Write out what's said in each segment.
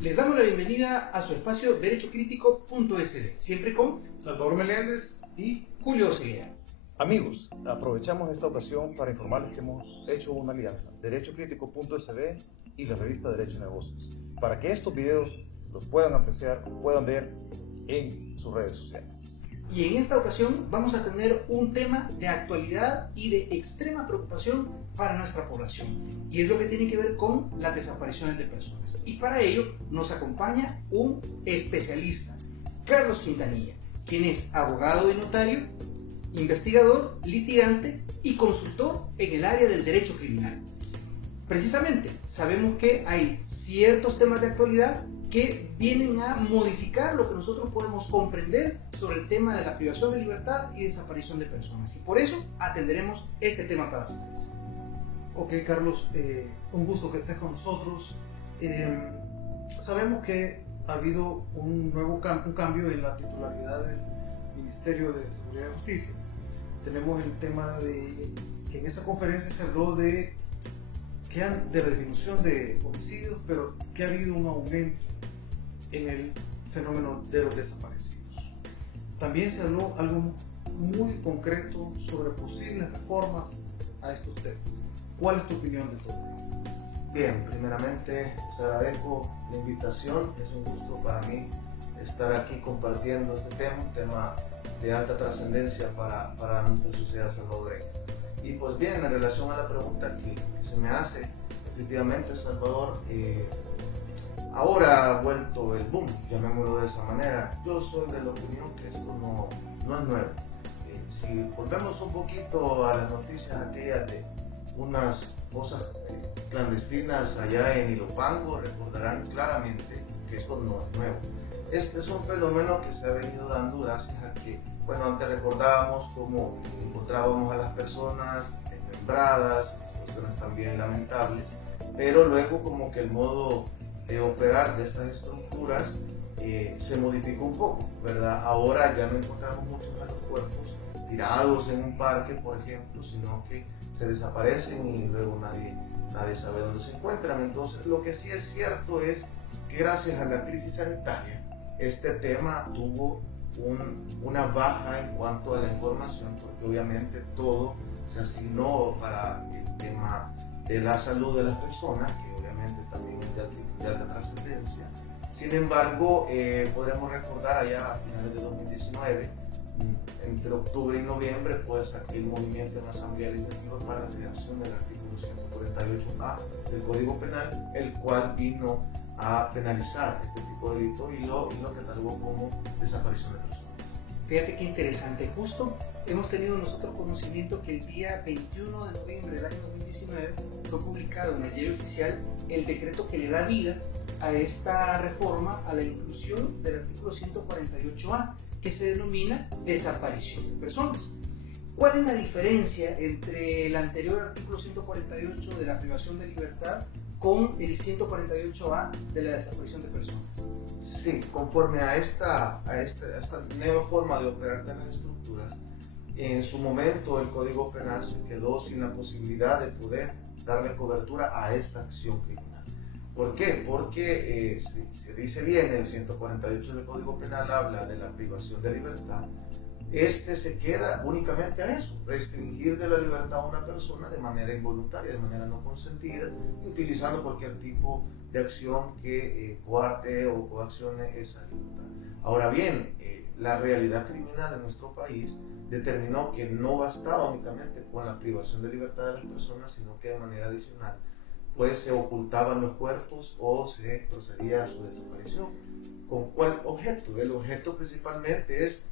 Les damos la bienvenida a su espacio derechocrítico.sb, siempre con Salvador Meléndez y Julio Oseguera. Amigos, aprovechamos esta ocasión para informarles que hemos hecho una alianza, derechocrítico.sb y la revista Derecho y Negocios, para que estos videos los puedan apreciar, puedan ver en sus redes sociales. Y en esta ocasión vamos a tener un tema de actualidad y de extrema preocupación para nuestra población, y es lo que tiene que ver con las desapariciones de personas. Y para ello nos acompaña un especialista, Carlos Quintanilla, quien es abogado y notario, investigador, litigante y consultor en el área del derecho criminal. Precisamente, sabemos que hay ciertos temas de actualidad que vienen a modificar lo que nosotros podemos comprender sobre el tema de la privación de libertad y desaparición de personas. Y por eso atenderemos este tema para ustedes. Ok, Carlos, un gusto que estés con nosotros. Sabemos que ha habido un cambio en la titularidad del Ministerio de Seguridad y Justicia. Tenemos el tema de que en esta conferencia se habló de la disminución de homicidios, pero que ha habido un aumento en el fenómeno de los desaparecidos. También se habló algo muy concreto sobre posibles reformas a estos temas. ¿Cuál es tu opinión de todo? Bien, primeramente les agradezco la invitación. Es un gusto para mí estar aquí compartiendo este tema, un tema de alta trascendencia para nuestra sociedad salvadoreña. Y pues bien, en relación a la pregunta que se me hace, efectivamente, Salvador, ahora ha vuelto el boom, llamémoslo de esa manera. Yo soy de la opinión que esto no es nuevo. Si volvemos un poquito a las noticias aquellas de unas fosas clandestinas allá en Ilopango, recordarán claramente que esto no es nuevo. Este es un fenómeno que se ha venido dando gracias a que, bueno, antes recordábamos cómo encontrábamos a las personas desmembradas, cuestiones también lamentables, pero luego como que el modo de operar de estas estructuras se modificó un poco, ¿verdad? Ahora ya no encontramos muchos de los cuerpos tirados en un parque, por ejemplo, sino que se desaparecen y luego nadie sabe dónde se encuentran. Entonces, lo que sí es cierto es que gracias a la crisis sanitaria, este tema tuvo una baja en cuanto a la información, porque obviamente todo se asignó para el tema de la salud de las personas, que obviamente también es de alta trascendencia. Sin embargo, podremos recordar allá a finales de 2019, entre octubre y noviembre, pues aquí el movimiento en la Asamblea Legislativa para la creación del artículo 148A del Código Penal, el cual vino a penalizar este tipo de delito y lo catalogó como desaparición de personas. Fíjate qué interesante. Justo hemos tenido nosotros conocimiento que el día 21 de noviembre del año 2019 fue publicado en el Diario Oficial el decreto que le da vida a esta reforma, a la inclusión del artículo 148A, que se denomina desaparición de personas. ¿Cuál es la diferencia entre el anterior artículo 148 de la privación de libertad con el 148A de la desaparición de personas? Sí, conforme a esta nueva forma de operar de las estructuras, en su momento el Código Penal se quedó sin la posibilidad de poder darle cobertura a esta acción criminal. ¿Por qué? Porque se dice bien, el 148 del Código Penal habla de la privación de libertad. Este se queda únicamente a eso, restringir de la libertad a una persona de manera involuntaria, de manera no consentida, utilizando cualquier tipo de acción que coarte o coaccione esa libertad. Ahora bien, la realidad criminal en nuestro país determinó que no bastaba únicamente con la privación de libertad de las personas, sino que de manera adicional pues se ocultaban los cuerpos o se procedía a su desaparición. ¿Con cuál objeto? El objeto principalmente es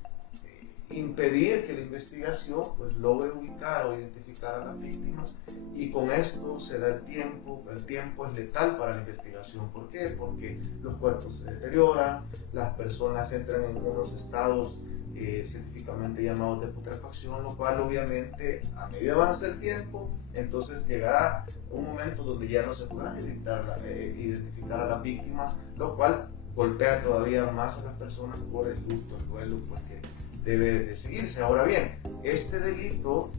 impedir que la investigación pues logre ubicar o identificar a las víctimas, y con esto se da el tiempo es letal para la investigación. ¿Por qué? Porque los cuerpos se deterioran, las personas entran en unos estados científicamente llamados de putrefacción, lo cual obviamente a medida avanza el tiempo, entonces llegará un momento donde ya no se podrá identificar a las víctimas, lo cual golpea todavía más a las personas por el luto, el duelo pues, que debe de seguirse. Ahora bien, este delito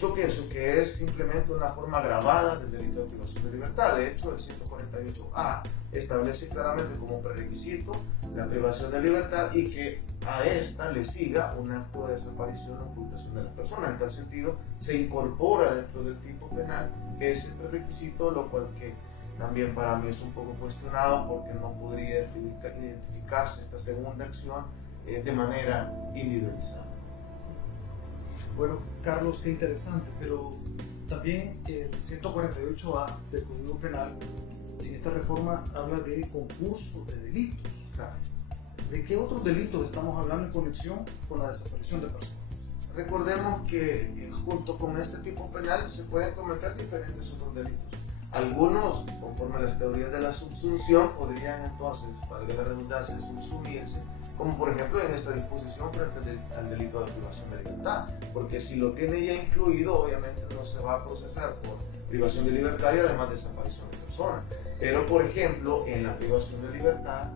yo pienso que es simplemente una forma agravada del delito de privación de libertad. De hecho, el 148A establece claramente como prerequisito la privación de libertad y que a esta le siga un acto de desaparición o ocultación de la persona. En tal sentido, se incorpora dentro del tipo penal ese prerequisito, lo cual que también para mí es un poco cuestionado porque no podría identificarse esta segunda acción de manera individualizada. Bueno, Carlos, qué interesante, pero también el 148A del Código Penal, en esta reforma, habla de concurso de delitos. Claro. ¿De qué otros delitos estamos hablando en conexión con la desaparición de personas? Recordemos que junto con este tipo penal se pueden cometer diferentes otros delitos. Algunos, conforme a las teorías de la subsunción, podrían entonces, para que la redundancia, subsumirse, como por ejemplo en esta disposición frente al delito de privación de libertad, porque si lo tiene ya incluido, obviamente no se va a procesar por privación de libertad y además desaparición de persona. Pero por ejemplo, en la privación de libertad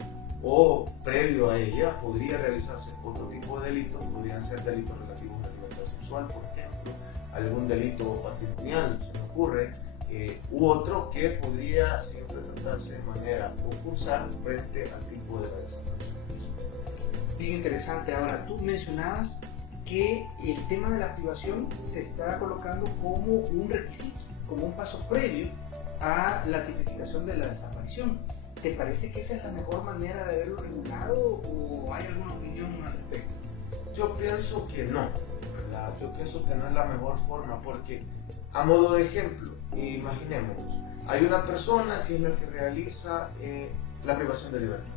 o previo a ella podría realizarse otro tipo de delitos, podrían ser delitos relativos a la libertad sexual, por ejemplo, algún delito patrimonial, se me ocurre, u otro que podría siempre tratarse de manera concursal frente al tipo de la desaparición. Bien interesante. Ahora, tú mencionabas que el tema de la privación se está colocando como un requisito, como un paso previo a la tipificación de la desaparición. ¿Te parece que esa es la mejor manera de haberlo regulado o hay alguna opinión al respecto? Yo pienso que no, ¿verdad? Yo pienso que no es la mejor forma porque, a modo de ejemplo, imaginémonos, hay una persona que es la que realiza la privación de libertad.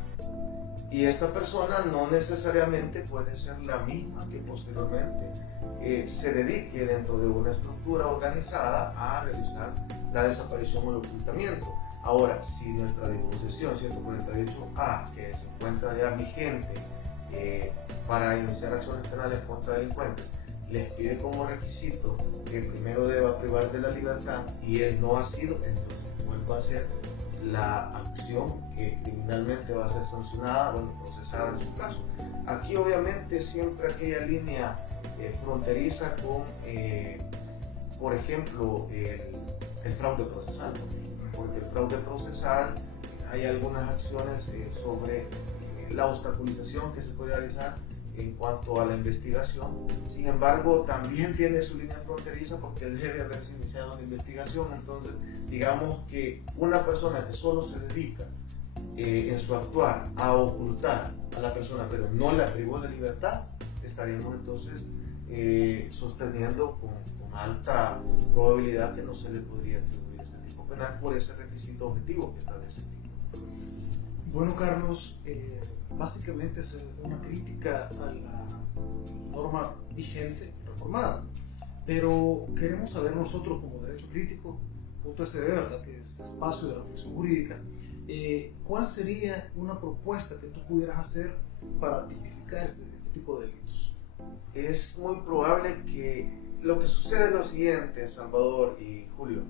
Y esta persona no necesariamente puede ser la misma que posteriormente se dedique dentro de una estructura organizada a realizar la desaparición o el ocultamiento. Ahora, si nuestra disposición 148A, que se encuentra ya vigente para iniciar acciones penales contra delincuentes, les pide como requisito que primero deba privar de la libertad y él no ha sido, entonces ¿cuál va a ser la acción que criminalmente va a ser sancionada o procesada en su caso? Aquí obviamente siempre aquella línea fronteriza con, por ejemplo, el fraude procesal, porque el fraude procesal hay algunas acciones sobre la obstaculización que se puede realizar en cuanto a la investigación. Sin embargo, también tiene su línea fronteriza porque debe haberse iniciado una investigación. Entonces, digamos que una persona que solo se dedica en su actuar a ocultar a la persona, pero no la privó de libertad, estaríamos entonces sosteniendo con alta probabilidad que no se le podría atribuir este tipo penal por ese requisito objetivo que establece el tipo. Bueno, Carlos, básicamente es una crítica a la norma vigente reformada, pero queremos saber nosotros como Derecho Crítico.sb, ¿verdad?, que es espacio de reflexión jurídica, ¿cuál sería una propuesta que tú pudieras hacer para tipificar este tipo de delitos? Es muy probable que lo que sucede es lo siguiente, Salvador y Julio.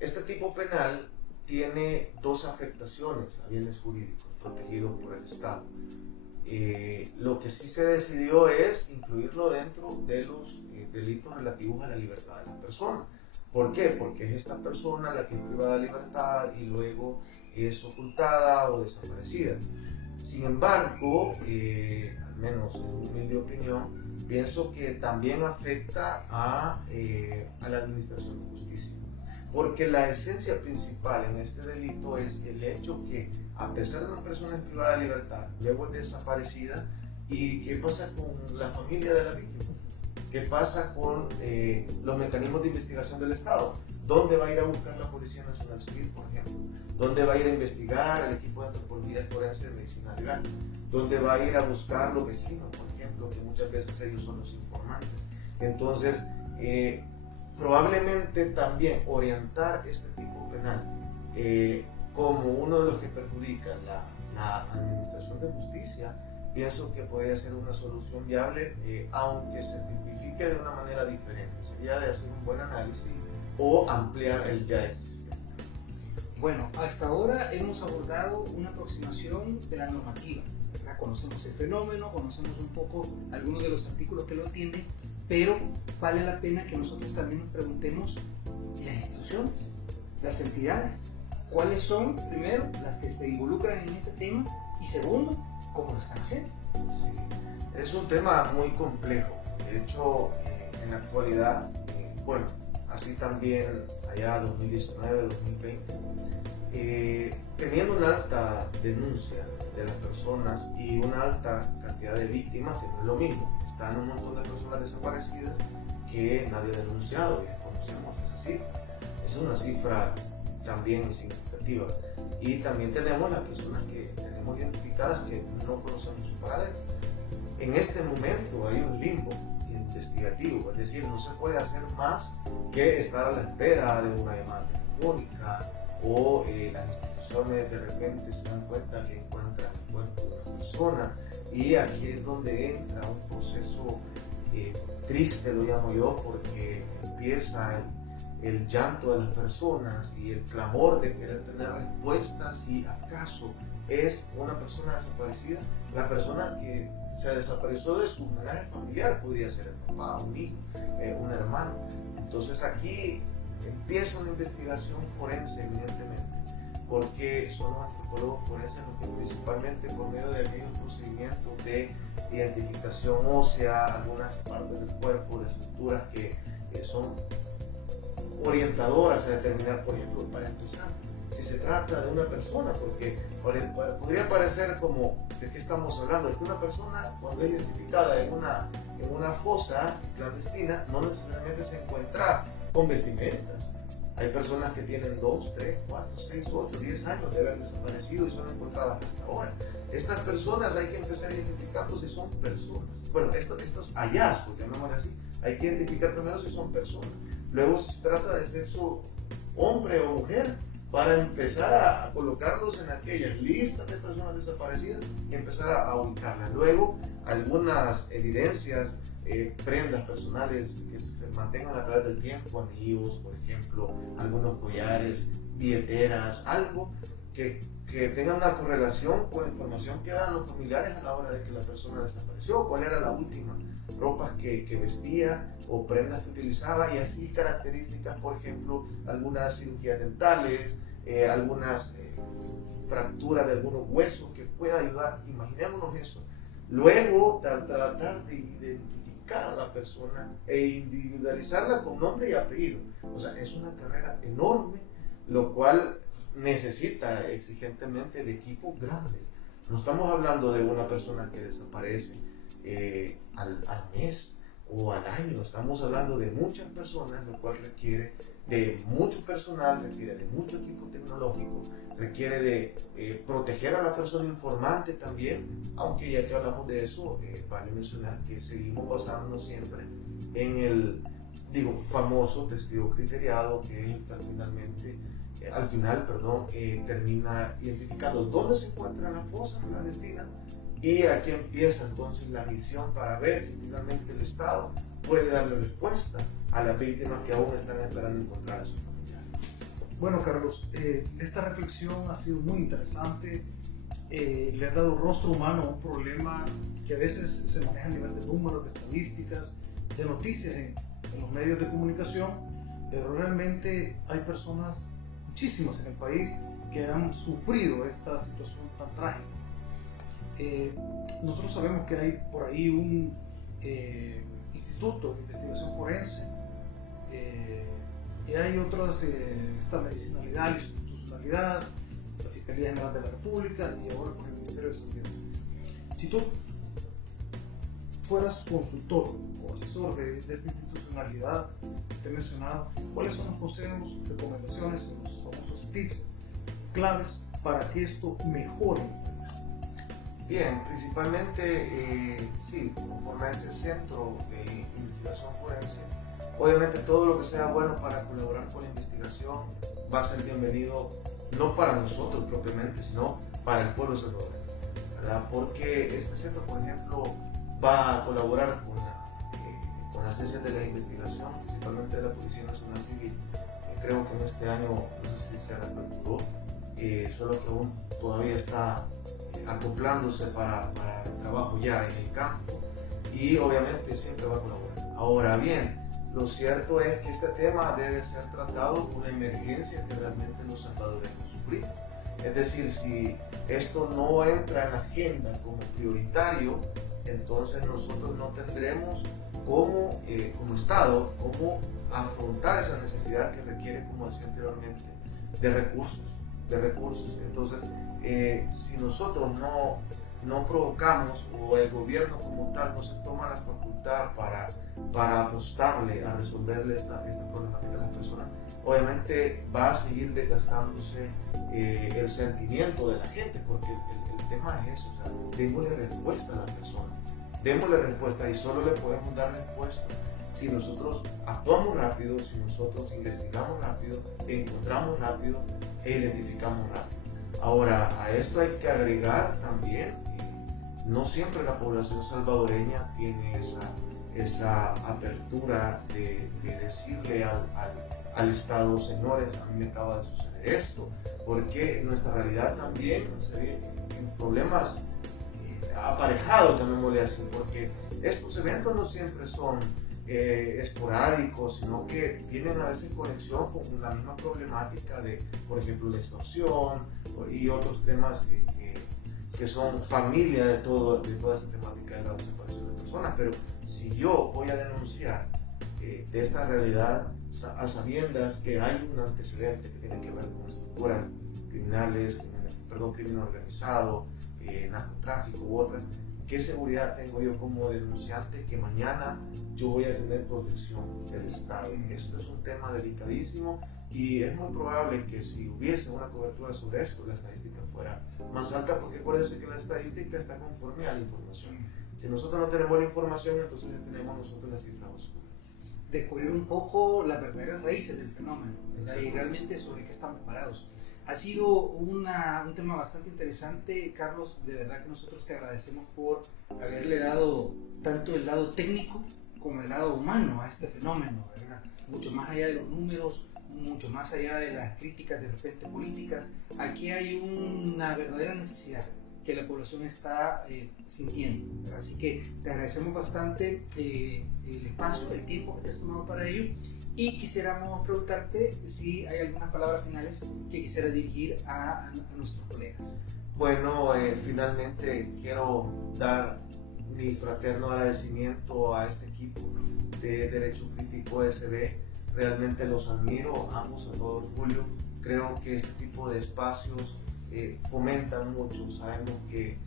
Este tipo penal tiene dos afectaciones a bienes jurídicos protegidos por el Estado. Lo que sí se decidió es incluirlo dentro de los delitos relativos a la libertad de la persona. ¿Por qué? Porque es esta persona la que es privada de libertad y luego es ocultada o desaparecida. Sin embargo, al menos en mi humilde opinión, pienso que también afecta a la administración de justicia. Porque la esencia principal en este delito es el hecho que, a pesar de una persona privada de libertad, luego es desaparecida, ¿y qué pasa con la familia de la víctima? ¿Qué pasa con los mecanismos de investigación del Estado? ¿Dónde va a ir a buscar la Policía Nacional Civil, por ejemplo? ¿Dónde va a ir a investigar el equipo de antropología forense de medicina legal? ¿Dónde va a ir a buscar los vecinos, por ejemplo, que muchas veces ellos son los informantes? Entonces, probablemente también orientar este tipo penal como uno de los que perjudica la administración de justicia, pienso que podría ser una solución viable, aunque se tipifique de una manera diferente. Sería de hacer un buen análisis o ampliar el ya existente. Bueno, hasta ahora hemos abordado una aproximación de la normativa, ¿verdad? Conocemos el fenómeno, conocemos un poco algunos de los artículos que lo atienden, pero vale la pena que nosotros también nos preguntemos las instituciones, las entidades, cuáles son, primero, las que se involucran en ese tema y segundo, cómo lo están haciendo. Sí, es un tema muy complejo. De hecho, en la actualidad, bueno, así también allá 2019, 2020, teniendo una alta denuncia de las personas y una alta cantidad de víctimas, que no es lo mismo. Están un montón de personas desaparecidas que nadie ha denunciado y desconocemos esa cifra. Es una cifra también significativa. Y también tenemos las personas que tenemos identificadas que no conocemos su paradero. En este momento hay un limbo investigativo, es decir, no se puede hacer más que estar a la espera de una llamada telefónica o las instituciones de repente se dan cuenta que encuentran el cuerpo de una persona, y aquí es donde entra un proceso triste, lo llamo yo, porque empieza el llanto de las personas y el clamor de querer tener respuestas si acaso es una persona desaparecida. La persona que se desapareció de su homenaje familiar podría ser el papá, un hijo, un hermano. Entonces aquí empieza una investigación forense, evidentemente, porque son los antropólogos forenses los que principalmente por medio de aquellos procedimientos de identificación ósea, algunas partes del cuerpo, de estructuras que son orientadoras a determinar, por ejemplo, para empezar, si se trata de una persona, porque podría parecer como, ¿de qué estamos hablando? Es que una persona, cuando es identificada en una fosa clandestina, no necesariamente se encuentra con vestimentas. Hay personas que tienen 2, 3, 4, 6, 8, 10 años de haber desaparecido y son encontradas hasta ahora. Estas personas hay que empezar identificando si son personas. Bueno, estos hallazgos, llamémosle así, hay que identificar primero si son personas. Luego, si se trata de sexo hombre o mujer, para empezar a colocarlos en aquellas listas de personas desaparecidas y empezar a ubicarlas. Luego, algunas evidencias, prendas personales que se mantengan a través del tiempo, anillos, por ejemplo, algunos collares, billeteras, algo que tenga una correlación con la información que dan los familiares a la hora de que la persona desapareció, cuál era la última ropas que vestía o prendas que utilizaba, y así características, por ejemplo, algunas cirugías dentales, algunas fracturas de algunos huesos que pueda ayudar. Imaginémonos eso. Luego, tratar de identificar a la persona e individualizarla con nombre y apellido. O sea, es una carrera enorme, lo cual necesita exigentemente de equipos grandes. No estamos hablando de una persona que desaparece al mes o al año. Estamos hablando de muchas personas, lo cual requiere de mucho personal, requiere de mucho equipo tecnológico, requiere de proteger a la persona informante también, aunque ya que hablamos de eso, vale mencionar que seguimos basándonos siempre en el famoso testigo criteriado, que es al final, termina identificando dónde se encuentra la fosa clandestina, y aquí empieza entonces la misión para ver si finalmente el Estado puede darle respuesta a las víctimas que aún están esperando encontrar a sus familiares. Bueno, Carlos, esta reflexión ha sido muy interesante. Le ha dado rostro humano a un problema que a veces se maneja a nivel de números, de estadísticas, de noticias en los medios de comunicación, pero realmente hay personas, muchísimas en el país, que han sufrido esta situación tan trágica. Nosotros sabemos que hay por ahí un instituto de investigación forense, y hay otras, esta medicina legal y su institucionalidad, la Fiscalía General de la República y ahora con el Ministerio de Seguridad. Si tú fueras consultor o asesor de esta institucionalidad que te he mencionado, ¿cuáles son los consejos, recomendaciones o los famosos tips claves para que esto mejore en el país? Bien, principalmente, sí, conforme a ese centro de investigación forense, obviamente todo lo que sea bueno para colaborar con la investigación va a ser bienvenido, no para nosotros propiamente, sino para el pueblo salvadoreño, ¿verdad? Porque este centro, por ejemplo, va a colaborar con las ciencias de la investigación, principalmente de la Policía Nacional Civil. Creo que en este año, no sé si se reaperturó, solo que aún todavía está acoplándose para el trabajo ya en el campo, y obviamente siempre va a colaborar. Ahora bien, lo cierto es que este tema debe ser tratado con la emergencia que realmente los salvadoreños sufrimos. Es decir, si esto no entra en la agenda como prioritario, entonces nosotros no tendremos como Estado, cómo afrontar esa necesidad que requiere, como decía anteriormente, de recursos. Entonces, si nosotros no provocamos, o el gobierno como tal no se toma la facultad para apostarle a resolverle esta problemática a las personas, obviamente va a seguir desgastándose el sentimiento de la gente, porque el tema es eso, o sea, démosle respuesta a la persona, démosle respuesta, y solo le podemos dar respuesta si nosotros actuamos rápido, si nosotros investigamos rápido, encontramos rápido e identificamos rápido. Ahora, a esto hay que agregar también, no siempre la población salvadoreña tiene esa apertura de decirle al Estado, señores, a mí me acaba de suceder esto, porque nuestra realidad también se ve en problemas aparejados, llamémosle así, porque estos eventos no siempre son esporádicos, sino que tienen a veces conexión con la misma problemática de, por ejemplo, la extorsión y otros temas que son familia de toda esa temática de la desaparición de personas. Pero si yo voy a denunciar de esta realidad a sabiendas que hay un antecedente que tiene que ver con estructuras criminales, crimen organizado, narcotráfico u otras, ¿qué seguridad tengo yo como denunciante que mañana yo voy a tener protección del Estado? Esto es un tema delicadísimo, y es muy probable que si hubiese una cobertura sobre esto, la estadística fuera más alta, porque acuérdense que la estadística está conforme a la información. Si nosotros no tenemos la información, entonces ya tenemos nosotros la cifra oscura. Descubrir un poco las verdaderas raíces del fenómeno, ¿verdad? Y realmente sobre qué estamos parados. Ha sido un tema bastante interesante, Carlos. De verdad que nosotros te agradecemos por haberle dado tanto el lado técnico como el lado humano a este fenómeno, ¿verdad? Mucho más allá de los números, mucho más allá de las críticas de repente políticas. Aquí hay una verdadera necesidad que la población está sintiendo, ¿verdad? Así que te agradecemos bastante el espacio, el tiempo que te has tomado para ello, y quisiéramos preguntarte si hay algunas palabras finales que quisieras dirigir a nuestros colegas. Bueno, finalmente quiero dar mi fraterno agradecimiento a este equipo de Derecho Crítico SB. Realmente los admiro, amo Salvador Julio. Creo que este tipo de espacios fomentan mucho. Sabemos que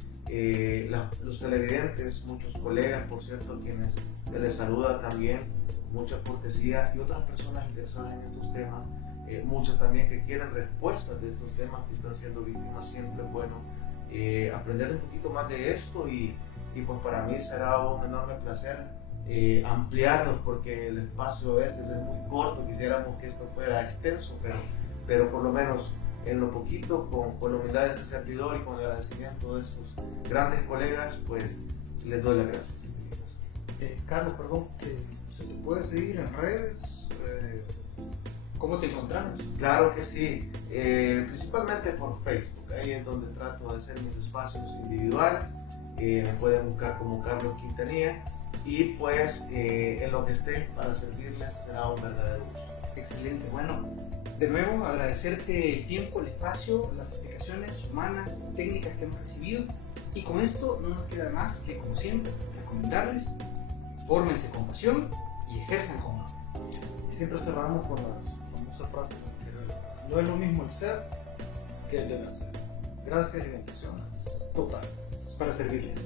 los televidentes, muchos colegas, por cierto, a quienes se les saluda también, mucha cortesía, y otras personas interesadas en estos temas, muchas también que quieren respuestas de estos temas, que están siendo víctimas. Siempre es bueno aprender un poquito más de esto, y pues para mí será un enorme placer ampliarnos, porque el espacio a veces es muy corto. Quisiéramos que esto fuera extenso, pero por lo menos en lo poquito, con la humildad de este servidor y con el agradecimiento de estos grandes colegas, pues les doy las gracias. Carlos, perdón, ¿se te puede seguir en redes? ¿Cómo te encontramos? Claro que sí, principalmente por Facebook. Ahí es donde trato de hacer mis espacios individuales. Me pueden buscar como Carlos Quintanilla, y pues en lo que esté para servirles será un verdadero gusto. Excelente. Bueno, de nuevo agradecerte el tiempo, el espacio, las explicaciones humanas, técnicas que hemos recibido, y con esto no nos queda más que, como siempre, recomendarles: fórmense con pasión y ejerzan con amor. Y siempre cerramos con la famosa frase: no es lo mismo el ser que el deber ser. Gracias y bendiciones totales. Para servirles.